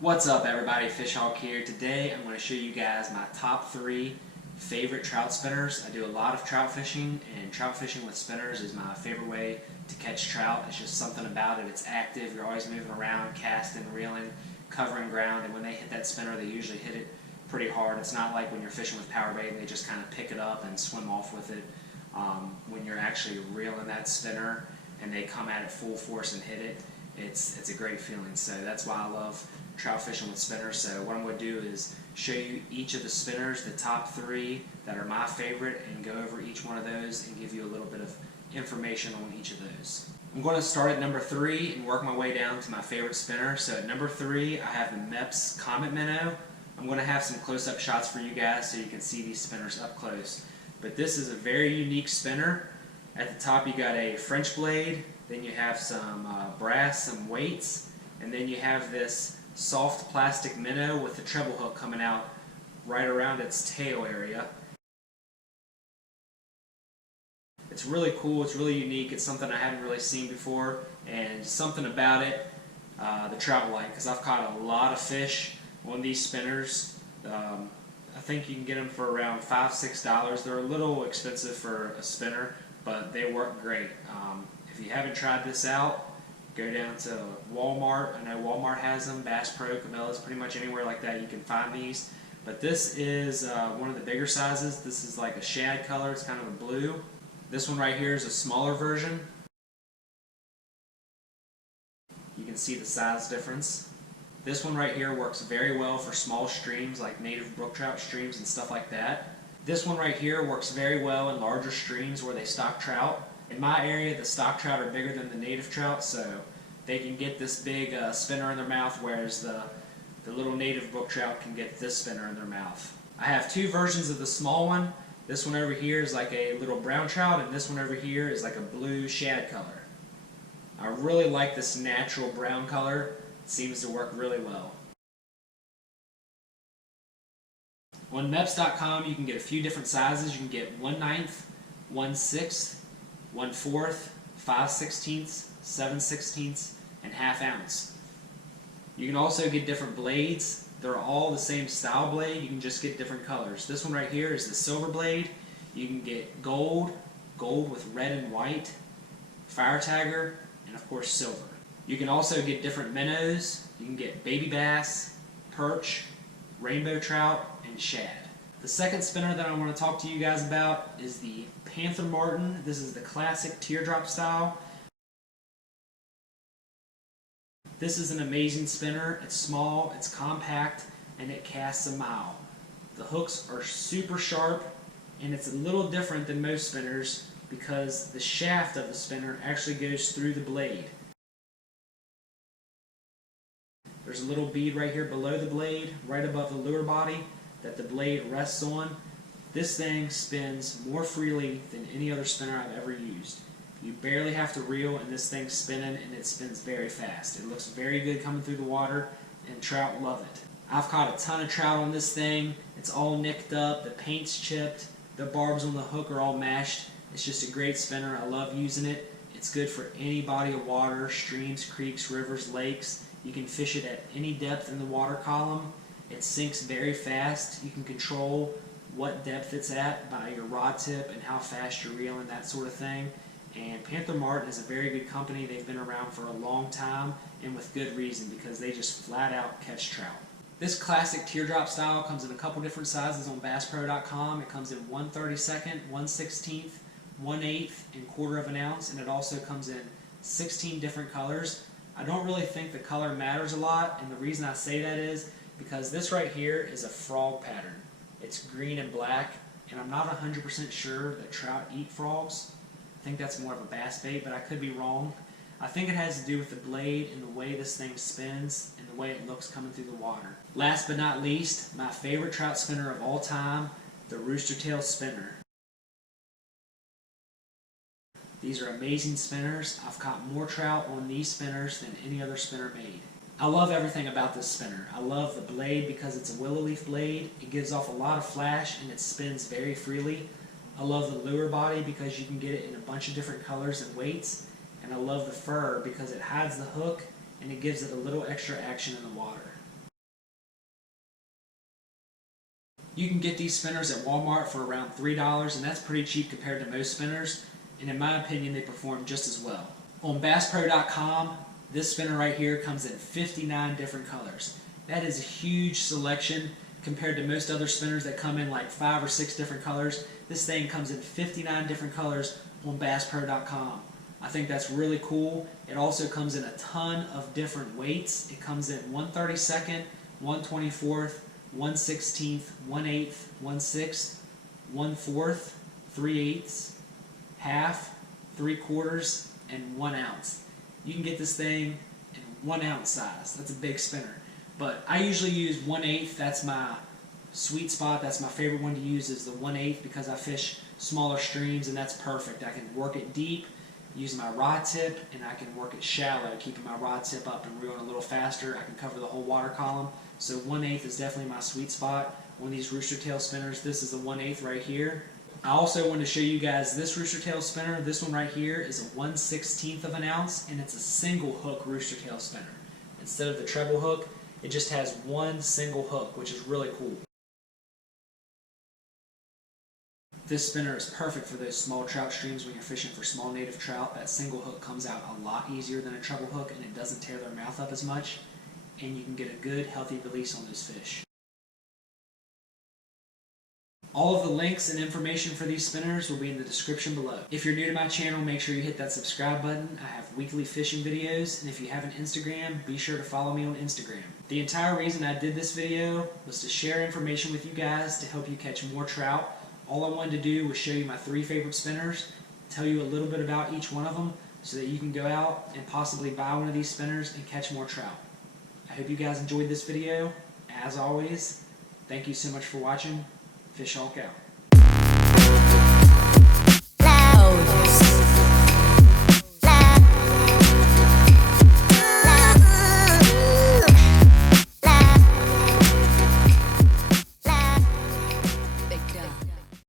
What's up everybody, Fish Hawk here. Today I'm going to show you guys my top 3 favorite trout spinners. I do a lot of trout fishing, and trout fishing with spinners is my favorite way to catch trout. It's just something about it. It's active, you're always moving around, casting, reeling, covering ground, and when they hit that spinner they usually hit it pretty hard. It's not like when you're fishing with power bait and they just kind of pick it up and swim off with it. When you're actually reeling that spinner and they come at it full force and hit it, it's a great feeling. So that's why I love trout fishing with spinners. So what I'm going to do is show you each of the spinners, the top 3 that are my favorite, and go over each one of those and give you a little bit of information on each of those. I'm going to start at number 3 and work my way down to my favorite spinner. So at number 3 I have the MEPS Comet minnow. I'm going to have some close-up shots for you guys so you can see these spinners up close. But this is a very unique spinner. At the top you got a French blade, then you have some brass, some weights, and then you have this soft plastic minnow with the treble hook coming out right around its tail area. It's really cool, it's really unique, it's something I haven't really seen before, and something about it the trout like, because I've caught a lot of fish on these spinners. I think you can get them for around $5–6. They're a little expensive for a spinner, but they work great. If you haven't tried this out, go down to Walmart. I know Walmart has them, Bass Pro, Cabela's, pretty much anywhere like that you can find these. But this is one of the bigger sizes. This is like a shad color, it's kind of a blue. This one right here is a smaller version. You can see the size difference. This one right here works very well for small streams like native brook trout streams and stuff like that. This one right here works very well in larger streams where they stock trout. In my area, the stock trout are bigger than the native trout, so they can get this big spinner in their mouth, whereas the little native brook trout can get this spinner in their mouth. I have 2 versions of the small one. This one over here is like a little brown trout, and this one over here is like a blue shad color. I really like this natural brown color. It seems to work really well. On MEPS.com you can get a few different sizes. You can get 1/9, 1/6, 1/4, 5/16, 7/16, and ½ ounce. You can also get different blades. They're all the same style blade, you can just get different colors. This one right here is the silver blade. You can get gold with red and white, fire tagger, and of course silver. You can also get different minnows. You can get baby bass, perch, rainbow trout, and shad. The second spinner that I want to talk to you guys about is the Panther Martin. This is the classic teardrop style. This is an amazing spinner. It's small, it's compact, and it casts a mile. The hooks are super sharp, and it's a little different than most spinners because the shaft of the spinner actually goes through the blade. There's a little bead right here below the blade, right above the lure body, that the blade rests on. This thing spins more freely than any other spinner I've ever used. You barely have to reel and this thing's spinning, and it spins very fast. It looks very good coming through the water, and trout love it. I've caught a ton of trout on this thing. It's all nicked up, the paint's chipped, the barbs on the hook are all mashed. It's just a great spinner. I love using it. It's good for any body of water, streams, creeks, rivers, lakes. You can fish it at any depth in the water column. It sinks very fast. You can control what depth it's at by your rod tip and how fast you're reeling, that sort of thing. And Panther Martin is a very good company. They've been around for a long time, and with good reason, because they just flat out catch trout. This classic teardrop style comes in a couple different sizes on BassPro.com. It comes in 1/32, 1/16, 1/8, and 1/4 ounce, and it also comes in 16 different colors. I don't really think the color matters a lot, and the reason I say that is because this right here is a frog pattern. It's green and black, and I'm not 100% sure that trout eat frogs. I think that's more of a bass bait, but I could be wrong. I think it has to do with the blade and the way this thing spins and the way it looks coming through the water. Last but not least, my favorite trout spinner of all time, the rooster tail spinner. These are amazing spinners. I've caught more trout on these spinners than any other spinner made. I love everything about this spinner. I love the blade because it's a willow leaf blade. It gives off a lot of flash and it spins very freely. I love the lure body because you can get it in a bunch of different colors and weights. And I love the fur because it hides the hook and it gives it a little extra action in the water. You can get these spinners at Walmart for around $3, and that's pretty cheap compared to most spinners, and in my opinion they perform just as well. On BassPro.com, this spinner right here comes in 59 different colors. That is a huge selection compared to most other spinners that come in like 5 or 6 different colors. This thing comes in 59 different colors on BassPro.com. I think that's really cool. It also comes in a ton of different weights. It comes in 1/32, 1/24, 1/16, 1/8, 1/6, 1/4, 3/8, half, 3/4, and 1 ounce. You can get this thing in 1 ounce size. That's a big spinner. But I usually use 1/8. That's my sweet spot. That's my favorite one to use, is the 1/8, because I fish smaller streams, and that's perfect. I can work it deep using my rod tip, and I can work it shallow, keeping my rod tip up and reeling a little faster. I can cover the whole water column. So 1/8 is definitely my sweet spot on these rooster tail spinners. This is the 1/8 right here. I also want to show you guys this rooster tail spinner. This one right here is a 1/16 of an ounce, and it's a single hook rooster tail spinner. Instead of the treble hook, it just has one single hook, which is really cool. This spinner is perfect for those small trout streams when you're fishing for small native trout. That single hook comes out a lot easier than a treble hook, and it doesn't tear their mouth up as much, and you can get a good, healthy release on those fish. All of the links and information for these spinners will be in the description below. If you're new to my channel, make sure you hit that subscribe button. I have weekly fishing videos, and if you have an Instagram, be sure to follow me on Instagram. The entire reason I did this video was to share information with you guys to help you catch more trout. All I wanted to do was show you my 3 favorite spinners, tell you a little bit about each one of them, so that you can go out and possibly buy one of these spinners and catch more trout. I hope you guys enjoyed this video. As always, thank you so much for watching. Fish Hawk out.